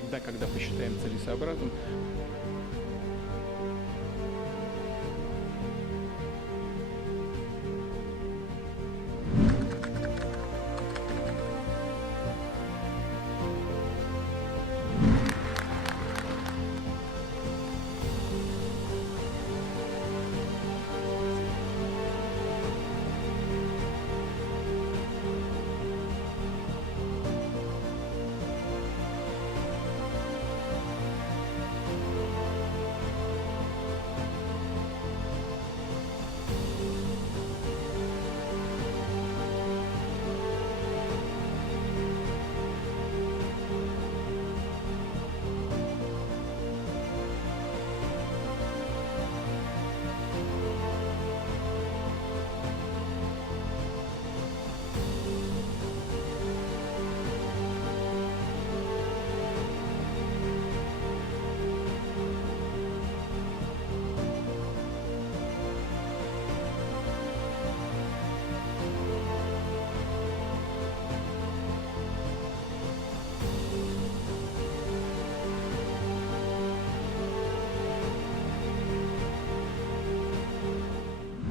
тогда, когда посчитаем целесообразным.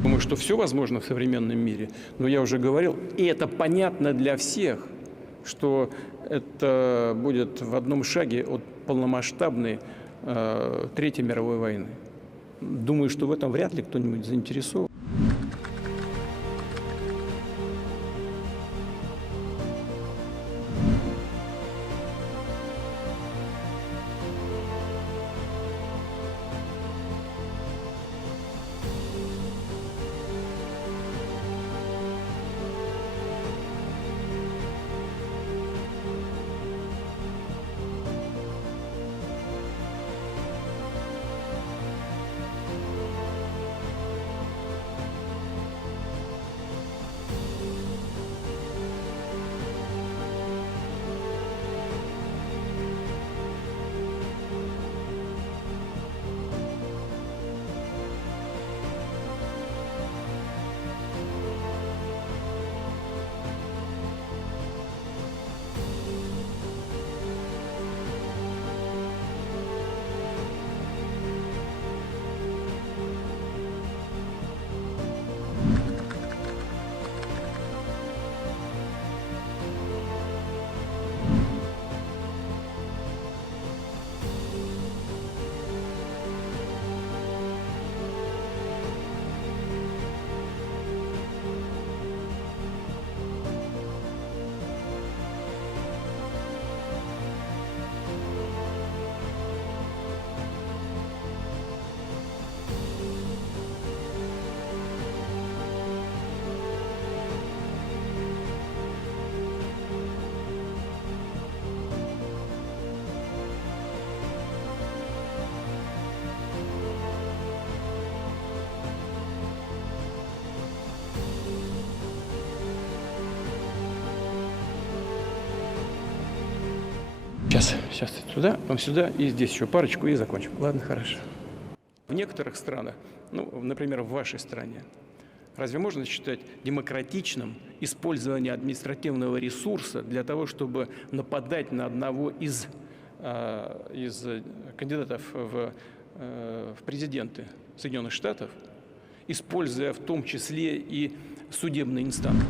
Думаю, что все возможно в современном мире, но я уже говорил, и это понятно для всех, что это будет в одном шаге от полномасштабной Третьей мировой войны. Думаю, что в этом вряд ли кто-нибудь заинтересован. Сейчас сюда, потом сюда, и здесь еще парочку, и закончим. Ладно, хорошо. В некоторых странах, ну, например, в вашей стране, разве можно считать демократичным использование административного ресурса для того, чтобы нападать на одного из кандидатов в президенты Соединенных Штатов, используя в том числе и судебные инстанции?